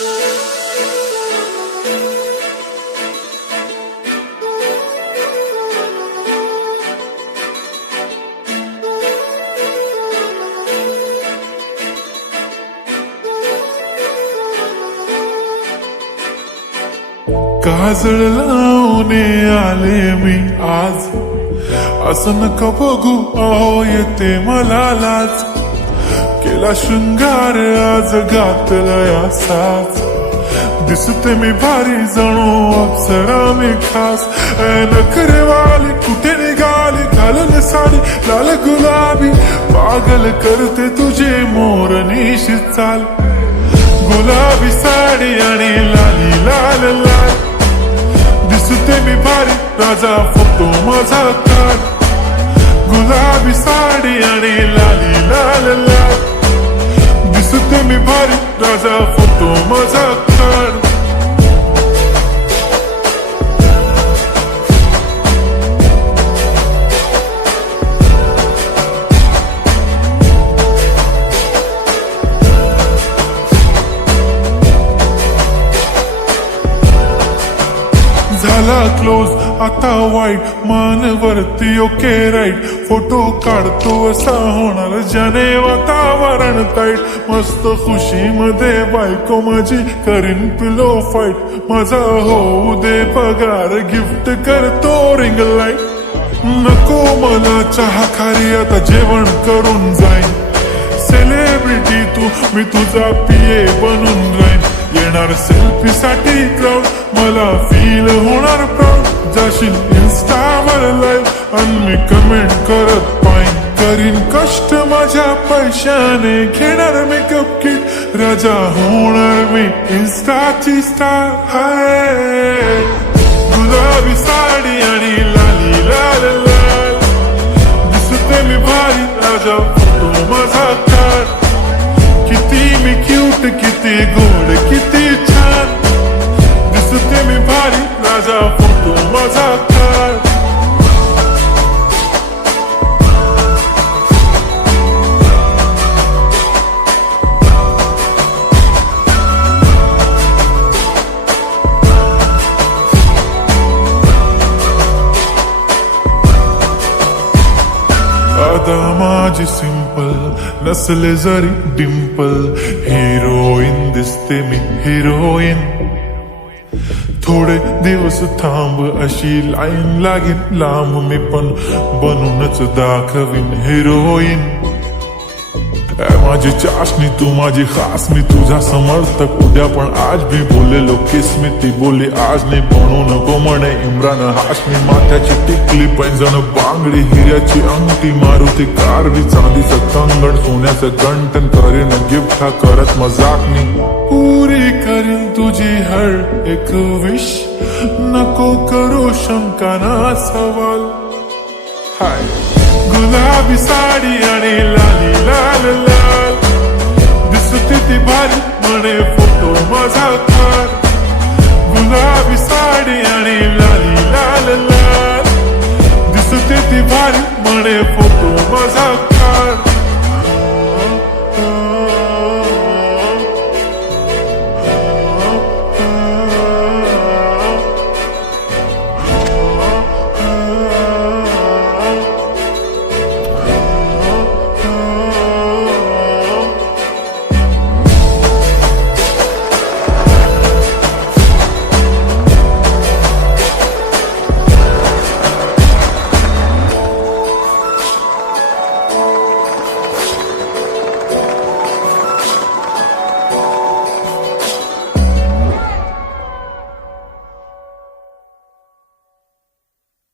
काजळ लावून आले मी आज, असं नका बघू अहो येते मला लाज. केला शृंगार आज घातलाय असाच, दिसते मी भारी जणू अप्सरा मी खास. नखरेवाली कुठे निघाली घालून साडी लाल गुलाबी, पागल करते तुझे मोरनीशी चाल. गुलाबी साडी आणि लाली लाल लाल, दिसते मी भारी राजा फोटो माझा काढ. गुलाबी साडी आणि लाली लाल लाल, दिसते मी भारी राजा फोटो माझा काढ. झाला क्लोज आता वाईट, मान वरती ओके राईट. फोटो काढतो असा होणार ज्याने वातावरण ताईट. मस्त खुशी मध्ये बायको माझी करीन पिलो फाईट. माझा होऊ दे पगार गिफ्ट करतो रिंग लाईट. नको मला चहा खारी आता जेवण करून जाईन. सेलिब्रिटी तू मी तुझा पिये बनून राहीन. येणार सेल्फी साठी क्राऊड मला फील होणार प्राऊड. जाशील इन्स्टावर लाईव्ह आणि मी कमेंट करत पाईन. करीन कष्ट माझ्या पैशाने घेणार मेकअप किट. राजा होणार मी इन्स्टाची स्टार. हाय गुलाबी साडी आणि लाली लाल लाल, दिसते मी भारी राजा फोटो माझा काढ. किती मी क्यूट किती गोड किती छान, दिसते मी भारी राजा फोटो माझा काढ. आता माझी सिंपल नसले जरी डिंपल, हिरोईन दिसते मी हिरोईन. थोडे दिवस थांब अशी लाईन लागेल लांब, मी पण बनूनच दाखवीन हिरोईन. माझी चाशनी तू माझी खास, मी तुझा समर्थक उद्या पण आज भी बोललेलो किस मी. ती बोलली आज नाही बनू नको म्हणे इम्रान हाशमी. माथ्याची टिकली पैंजण बांगडी हिऱ्याची अंगठी, मारुती कारवी चांदीचं कंगण सोन्याचं गंटन. करीन गिफ्ट हा करत मजाक मी, पुरी करीन तुझी हर एक विश. नको करू शंका ना सवाल. हाय गुलाबी साडी आणि लाली लाल लाल, दिसते ती भारी म्हणे फोटो माझा काढ. गुलाबी साडी आणि लाली लाल लाल, दिसते ती भारी म्हणे फोटो माझा